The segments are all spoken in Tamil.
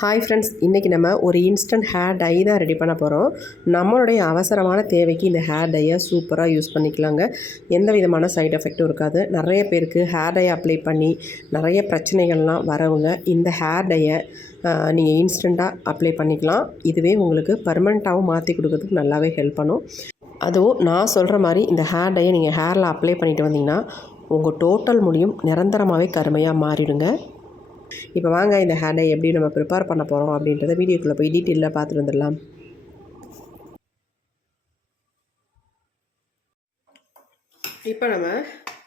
ஹாய் ஃப்ரெண்ட்ஸ் இன்றைக்கி நம்ம ஒரு இன்ஸ்டன்ட் ஹேர் டை தான் ரெடி பண்ண போகிறோம் நம்மளுடைய அவசரமான தேவைக்கு இந்த ஹேர் டையை சூப்பராக யூஸ் பண்ணிக்கலாங்க. எந்த விதமான சைட் எஃபெக்ட்டும் இருக்காது. நிறைய பேருக்கு ஹேர் டை அப்ளை பண்ணி நிறைய பிரச்சனைகள்லாம் வரவங்க இந்த ஹேர் டையை நீங்கள் இன்ஸ்டண்ட்டாக அப்ளை பண்ணிக்கலாம். இதுவே உங்களுக்கு பர்மனெண்ட்டாகவும் மாற்றி கொடுக்கறதுக்கு நல்லாவே ஹெல்ப் பண்ணும். அதுவும் நான் சொல்கிற மாதிரி இந்த ஹேர் டையை நீங்கள் ஹேரில் அப்ளை பண்ணிட்டு வந்தீங்கன்னா உங்கள் டோட்டல் முடியும் நிரந்தரமாகவே கருமையாக மாறிடுங்க. இப்போ வாங்க இந்த ஹேர் டை எப்படி நம்ம ப்ரிப்பேர் பண்ண போகிறோம் அப்படின்றத வீடியோக்குள்ளே போய் டீட்டெயிலாக பார்த்துட்டு வந்துடலாம். இப்போ நம்ம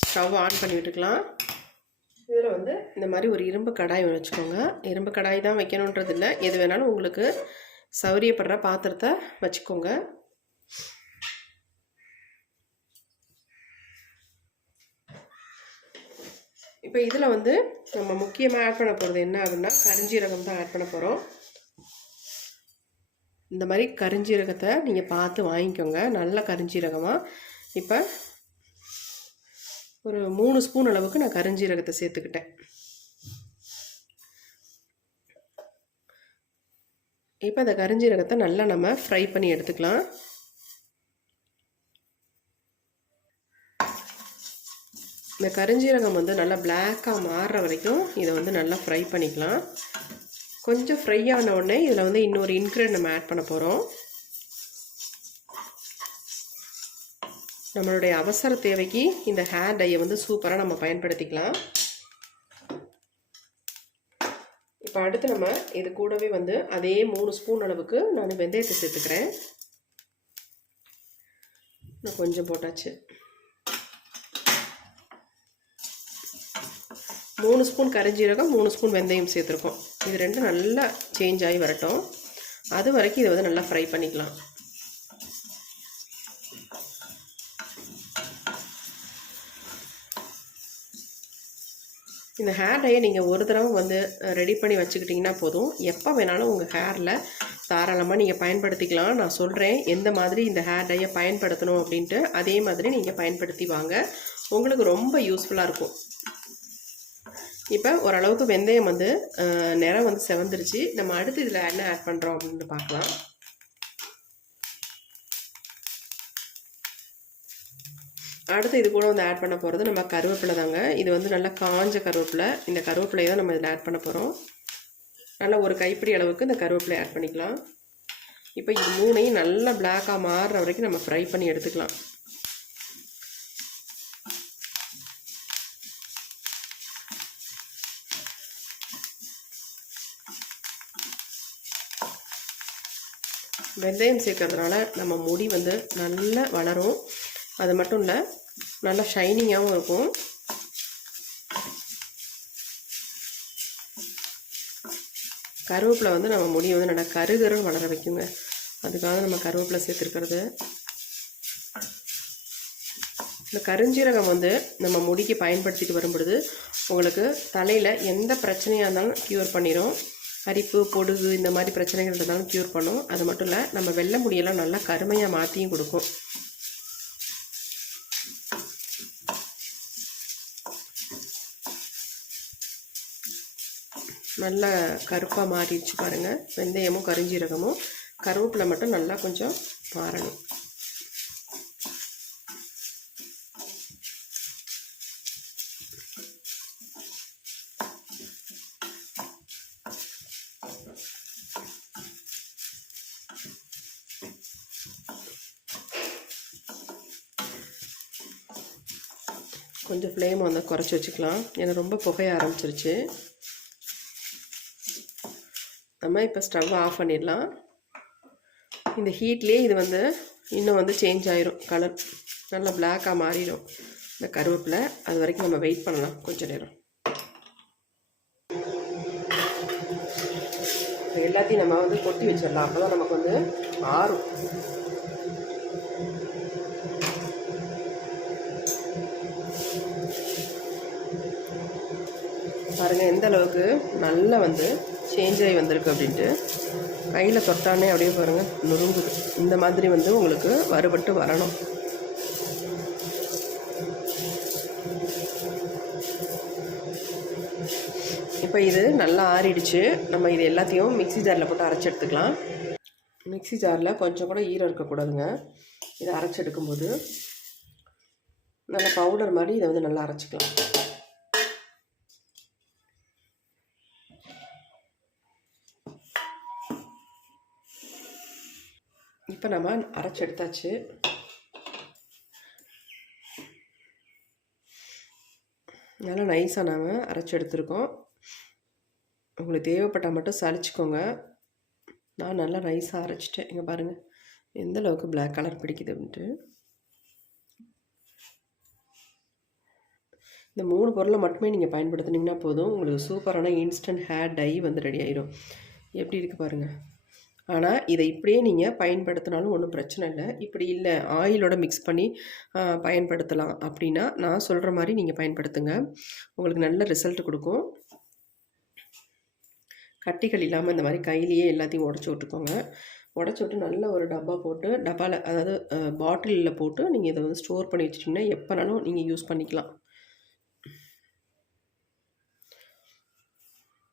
ஸ்டவ் ஆன் பண்ணி விட்டுக்கலாம். இதில் வந்து இந்த மாதிரி ஒரு இரும்பு கடாய் ஒன்று வச்சுக்கோங்க. இரும்பு கடாய் தான் வைக்கணுன்றது இல்லை எது வேணாலும் உங்களுக்கு சௌரியப்படுற பாத்திரத்தை வச்சுக்கோங்க. இப்போ இதில் வந்து நம்ம முக்கியமாக ஆட் பண்ண போகிறது என்ன அப்படின்னா கரிஞ்சீரகம் தான் ஆட் பண்ண போகிறோம் இந்த மாதிரி கரிஞ்சீரகத்தை நீங்கள் பார்த்து வாங்கிக்கோங்க. நல்ல கரிஞ்சீரகமாக இப்போ ஒரு மூணு ஸ்பூன் அளவுக்கு நான் கரிஞ்சீரகத்தை சேர்த்துக்கிட்டேன். இப்போ அந்த கரிஞ்சீரகத்தை நல்லா நம்ம ஃப்ரை பண்ணி எடுத்துக்கலாம். இந்த கரிஞ்சீரகம் வந்து நல்லா பிளாக்காக மாறுற வரைக்கும் இதை வந்து நல்லா ஃப்ரை பண்ணிக்கலாம். கொஞ்சம் ஃப்ரை ஆன உடனே இதில் வந்து இன்னொரு இன்க்ரீடியன்ட் நம்ம ஆட் பண்ண போகிறோம் நம்மளுடைய அவசர தேவைக்கு இந்த ஹேர் டையை வந்து சூப்பராக நம்ம பயன்படுத்திக்கலாம். இப்போ அடுத்து நம்ம இது கூடவே வந்து அதே மூணு ஸ்பூன் அளவுக்கு நான் வெந்தயத்தை சேர்த்துக்கிறேன். நான் கொஞ்சம் போட்டாச்சு. மூணு ஸ்பூன் கரிஞ்சீரகம் மூணு ஸ்பூன் வெந்தயம் சேர்த்துருக்கோம். இது ரெண்டும் நல்லா சேஞ்ச் ஆகி வரட்டும். அது வரைக்கும் இதை வந்து நல்லா ஃப்ரை பண்ணிக்கலாம். இந்த ஹேர் டையை நீங்கள் ஒரு தடவை வந்து ரெடி பண்ணி வச்சுக்கிட்டிங்கன்னா போதும். எப்போ வேணாலும் உங்கள் ஹேரில் தாராளமாக நீங்கள் பயன்படுத்திக்கலாம். நான் சொல்கிறேன் எந்த மாதிரி இந்த ஹேர் டையை பயன்படுத்தணும் அப்படின்ட்டு அதே மாதிரி நீங்கள் பயன்படுத்தி வாங்க. உங்களுக்கு ரொம்ப யூஸ்ஃபுல்லாக இருக்கும். இப்போ ஓரளவுக்கு வெந்தயம் வந்து நிறம் வந்து செவந்துருச்சு. நம்ம அடுத்து இதில் என்ன ஆட் பண்ணுறோம் அப்படின்னு பார்க்கலாம். அடுத்து இது கூட வந்து ஆட் பண்ண போகிறது நம்ம கருவேப்பிலை தாங்க. இது வந்து நல்லா காஞ்ச கருவேப்பிலை. இந்த கருவேப்பிலையை தான் நம்ம இதில் ஆட் பண்ண போகிறோம் நல்லா ஒரு கைப்பிடி அளவுக்கு இந்த கருவேப்பிலை ஆட் பண்ணிக்கலாம். இப்போ இது மூணையும் நல்லா பிளாக்காக மாறுற வரைக்கும் நம்ம ஃப்ரை பண்ணி எடுத்துக்கலாம். வெந்தயம் சேர்க்கறதுனால நம்ம முடி வந்து நல்லா வளரும். அது மட்டும் இல்லை நல்லா ஷைனிங்காகவும் இருக்கும். கருவேப்பிலை வந்து நம்ம முடியை வந்து நல்லா கருகருன்னு வளர வைக்குங்க. அதுக்காக நம்ம கருவேப்பிலை சேர்த்துருக்கிறது. இந்த கருஞ்சீரகம் வந்து நம்ம முடிக்கு பயன்படுத்திட்டு வரும்பொழுது உங்களுக்கு தலையில் எந்த பிரச்சனையாக இருந்தாலும் க்யூர் பண்ணிடும் அரிப்பு பொடுகு இந்த மாதிரி பிரச்சனைகள் இருந்தாலும் க்யூர் பண்ணும். அது மட்டும் இல்லை நம்ம வெள்ளை முடியெல்லாம் நல்லா கருமையாக மாற்றியும் கொடுக்கும். நல்லா கருப்பாக மாறிடுச்சு பாருங்கள் வெந்தயமும் கருஞ்சீரகமும். கருவேப்பிலை மட்டும் நல்லா கொஞ்சம் மாறணும் கொஞ்சம் ஃப்ளேம் வந்து குறைச்சி வச்சுக்கலாம். ஏன்னா ரொம்ப புகைய ஆரம்பிச்சிருச்சு. நம்ம இப்போ ஸ்டவ்வை ஆஃப் பண்ணிடலாம். இந்த ஹீட்லேயே இது வந்து இன்னும் வந்து சேஞ்ச் ஆயிரும். கலர் நல்லா பிளாக்காக மாறிடும். இந்த கருவேப்பிலை அது வரைக்கும் நம்ம வெயிட் பண்ணலாம் கொஞ்சம் நேரம். எல்லாத்தையும் நம்ம வந்து கொட்டி வச்சிடலாம். அப்போ தான் நமக்கு வந்து ஆறும். பாருங்கள் எந்த அளவுக்கு நல்லா வந்து சேஞ்ச் ஆகி வந்திருக்கு அப்படின்ட்டு. கையில் தொட்டானே அப்படியே பாருங்கள் நுறுங்குது. இந்த மாதிரி வந்து உங்களுக்கு வறுபட்டு வரணும். இப்போ இது நல்லா ஆறிடுச்சு. நம்ம இது எல்லாத்தையும் மிக்ஸி ஜாரில் போட்டு அரைச்சி எடுத்துக்கலாம். மிக்ஸி ஜாரில் கொஞ்சம் கூட ஈரம் இருக்கக்கூடாதுங்க இதை அரைச்சி எடுக்கும்போது நல்லா பவுடர் மாதிரி இதை வந்து நல்லா அரைச்சிக்கலாம். இப்போ நம்ம அரைச்சி எடுத்தாச்சு. நல்லா நைஸாக நாம் அரைச்சி எடுத்துருக்கோம். உங்களுக்கு தேவைப்பட்டால் மட்டும் சளிச்சிக்கோங்க நான் நல்லா நைஸாக அரைச்சிட்டேன். இங்கே பாருங்கள் எந்த அளவுக்கு பிளாக் கலர் பிடிக்குதுன்ட்டு இந்த மூணு பொருளை மட்டுமே நீங்கள் பயன்படுத்துனீங்கன்னா போதும். உங்களுக்கு சூப்பரான இன்ஸ்டன்ட் ஹேர் டை வந்து ரெடி ஆகிடும் எப்படி இருக்குது பாருங்கள் ஆனால் இதை இப்படியே நீங்கள் பயன்படுத்தினாலும் ஒன்றும் பிரச்சனை இல்லை. இப்படி இல்லை ஆயிலோட மிக்ஸ் பண்ணி பயன்படுத்தலாம் அப்படின்னா நான் சொல்கிற மாதிரி நீங்கள் பயன்படுத்துங்க. உங்களுக்கு நல்ல ரிசல்ட் கொடுக்கும். கட்டிகள் இல்லாமல் இந்த மாதிரி கையிலேயே எல்லாத்தையும் உடச்சி விட்டுக்கோங்க. உடச்சி விட்டு நல்ல ஒரு டப்பா போட்டு டப்பாவில் அதாவது பாட்டிலில் போட்டு நீங்கள் இதை வந்து ஸ்டோர் பண்ணி வச்சிட்டிங்கன்னா எப்போனாலும் நீங்கள் யூஸ் பண்ணிக்கலாம்.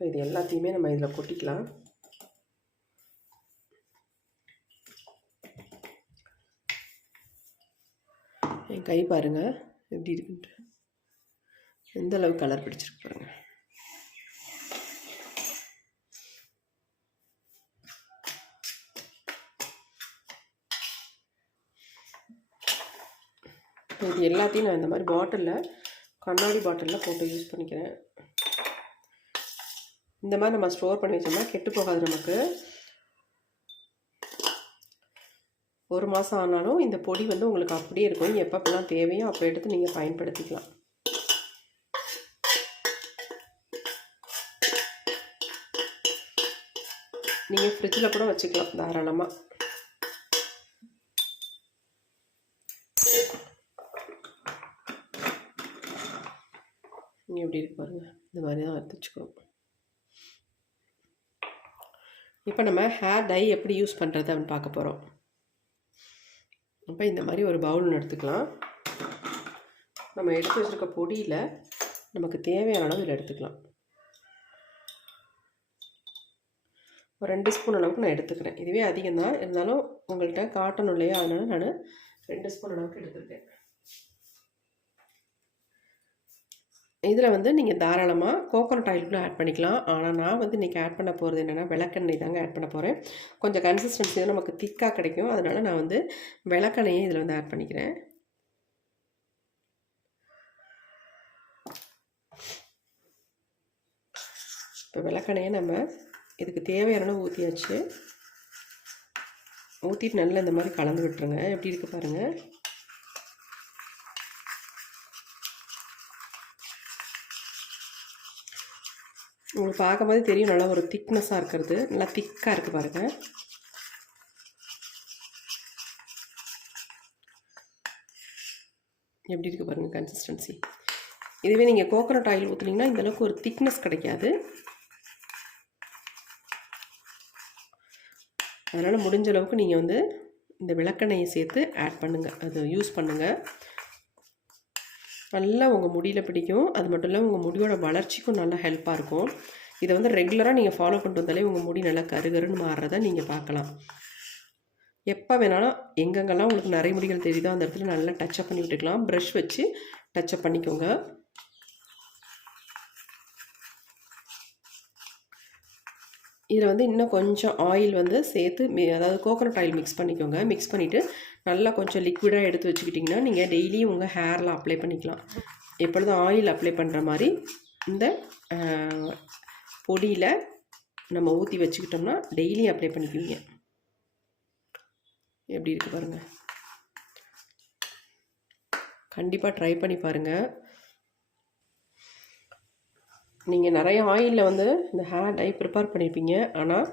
இது எல்லாத்தையுமே நம்ம இதில் கொட்டிக்கலாம். என் கை பாருங்கள் எப்படி இருக்குன்ட்டு. எந்த அளவு கலர் பிடிச்சிருக்கு பாருங்கள் இது எல்லாத்தையும் நான் இந்த மாதிரி பாட்டிலில் கண்ணாடி பாட்டிலில் போட்டு யூஸ் பண்ணிக்கிறேன். இந்த மாதிரி நம்ம ஸ்டோர் பண்ணி வச்சோம்னா கெட்டு போகாது நமக்கு. ஒரு மாதம் ஆனாலும் இந்த பொடி வந்து உங்களுக்கு அப்படியே இருக்கும். எப்பப்பெல்லாம் தேவையோ அப்போ எடுத்து நீங்கள் பயன்படுத்திக்கலாம். நீங்கள் ஃப்ரிட்ஜில் கூட வச்சுக்கலாம் தாராளமாக நீங்கள் எப்படி இருக்கு பாருங்கள் இந்த மாதிரி தான் எடுத்து வச்சுக்கணும். இப்போ நம்ம ஹேர் டை எப்படி யூஸ் பண்ணுறது அப்படின்னு பார்க்க போகிறோம் அப்போ இந்த மாதிரி ஒரு பவுல் எடுத்துக்கலாம். நம்ம எடுத்து வச்சுருக்க பொடியில் நமக்கு தேவையான அளவு இதில் எடுத்துக்கலாம். ஒரு ரெண்டு ஸ்பூன் அளவுக்கு நான் எடுத்துக்கிறேன். இதுவே அதிகம் தான் இருந்தாலும் உங்கள்கிட்ட காட்டணும் இல்லையா அதனால் நான் ரெண்டு ஸ்பூன் அளவுக்கு எடுத்துருக்கேன். இதில் வந்து நீங்கள் தாராளமாக கோகோனட் ஆயில் கூட ஆட் பண்ணிக்கலாம். ஆனால் நான் வந்து இன்றைக்கி ஆட் பண்ண போகிறது என்னென்னா விளக்கெண்ணெய் தாங்க ஆட் பண்ண போகிறேன் கொஞ்சம் கன்சிஸ்டன்சி நமக்கு திக்காக கிடைக்கும். அதனால் நான் வந்து விளக்கெண்ணையே இதில் வந்து ஆட் பண்ணிக்கிறேன். இப்போ விளக்கெண்ணையை நம்ம இதுக்கு தேவையான ஊற்றியாச்சு ஊற்றிட்டு நல்லா இந்த மாதிரி கலந்து விட்டுருங்க. எப்படி இருக்குது பாருங்கள் உங்களுக்கு பார்க்கும்போது தெரியும் நல்லா ஒரு திக்னஸாக இருக்கிறது. நல்லா திக்காக இருக்குது பாருங்கள் எப்படி இருக்குது பாருங்கள் கன்சிஸ்டன்சி இதுவே நீங்கள் கோகோனட் ஆயில் ஊற்றுனீங்கன்னா இந்தளவுக்கு ஒரு திக்னஸ் கிடைக்காது. அதனால் முடிஞ்ச அளவுக்கு நீங்கள் வந்து இந்த விளக்கெண்ணெயை சேர்த்து ஆட் பண்ணுங்கள் அது யூஸ் பண்ணுங்கள் நல்லா உங்கள் முடியில் பிடிக்கும். அது மட்டும் இல்லை உங்கள் முடியோட வளர்ச்சிக்கும் நல்லா ஹெல்ப்பாக இருக்கும். இதை வந்து ரெகுலராக நீங்கள் ஃபாலோ பண்ணிட்டு வந்தாலே உங்கள் முடி நல்லா கருகருன்னு மாறுறத நீங்கள் பார்க்கலாம். எப்போ வேணாலும் எங்கெங்கெல்லாம் உங்களுக்கு நிறைய முடிகள் தெரியுதோ அந்த இடத்துல நல்லா டச்சப் பண்ணி விட்டுக்கலாம். ப்ரஷ் வச்சு டச்சப் பண்ணிக்கோங்க. இதில் வந்து இன்னும் கொஞ்சம் ஆயில் வந்து சேர்த்து அதாவது கோகோனட் ஆயில் மிக்ஸ் பண்ணிக்கோங்க. மிக்ஸ் பண்ணிவிட்டு நல்லா கொஞ்சம் லிக்விடாக எடுத்து வச்சுக்கிட்டிங்கன்னா நீங்கள் டெய்லியும் உங்கள் ஹேரில் அப்ளை பண்ணிக்கலாம். எப்பொழுதும் ஆயில் அப்ளை பண்ணுற மாதிரி இந்த பொடியில் நம்ம ஊற்றி வச்சுக்கிட்டோம்னா டெய்லியும் அப்ளை பண்ணிக்குவீங்க. எப்படி இருக்குது பாருங்கள் கண்டிப்பாக ட்ரை பண்ணி பாருங்கள் நீங்கள் நிறைய ஆயிலில் வந்து இந்த ஹேர் டை ப்ரிப்பேர் பண்ணியிருப்பீங்க ஆனால்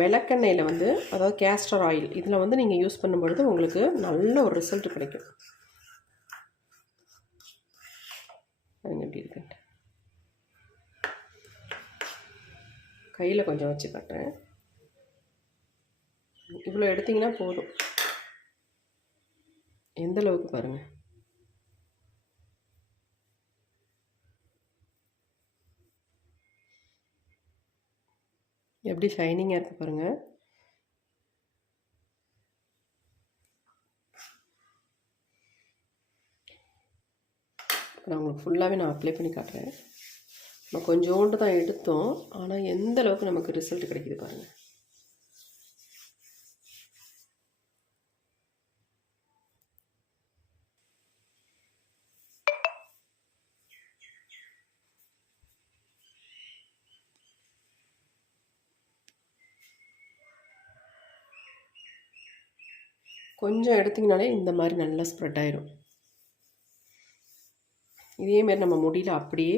விளக்கெண்ணெயில் வந்து அதாவது கேஸ்டர் ஆயில் இதில் வந்து நீங்கள் யூஸ் பண்ணும்பொழுது உங்களுக்கு நல்ல ஒரு ரிசல்ட் கிடைக்கும். அதுங்க எப்படி இருக்குன்ட்டு. கையில் கொஞ்சம் வச்சு காட்டுறேன். இவ்வளோ எடுத்திங்கன்னா போதும். எந்த அளவுக்கு பாருங்கள் எப்படி ஷைனிங்காக இருக்குது பாருங்கள் நான் உங்களுக்கு ஃபுல்லாகவே நான் அப்ளை பண்ணி காட்டுறேன். நம்ம கொஞ்சோண்டு தான் எடுத்தோம். ஆனால் எந்த அளவுக்கு நமக்கு ரிசல்ட் கிடைக்கிது பாருங்கள் கொஞ்சம் எடுத்திங்கனாலே இந்த மாதிரி நல்லா ஸ்ப்ரெட் ஆயிரும். இதேமாரி நம்ம முடியல அப்படியே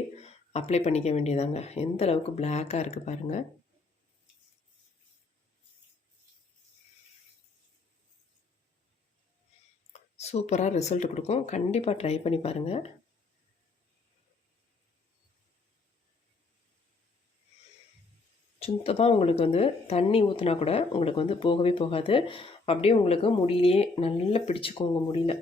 அப்ளை பண்ணிக்க வேண்டியதாங்க. எந்த அளவுக்கு பிளாக்காக இருக்குது பாருங்கள் சூப்பராக ரிசல்ட் கொடுக்கும். கண்டிப்பாக ட்ரை பண்ணி பாருங்கள் சுத்தமாக உங்களுக்கு வந்து தண்ணி ஊற்றினா கூட உங்களுக்கு வந்து போகவே போகாது. அப்படியே உங்களுக்கு முடியிலேயே நல்லா பிடிச்சிக்கோங்க முடியல.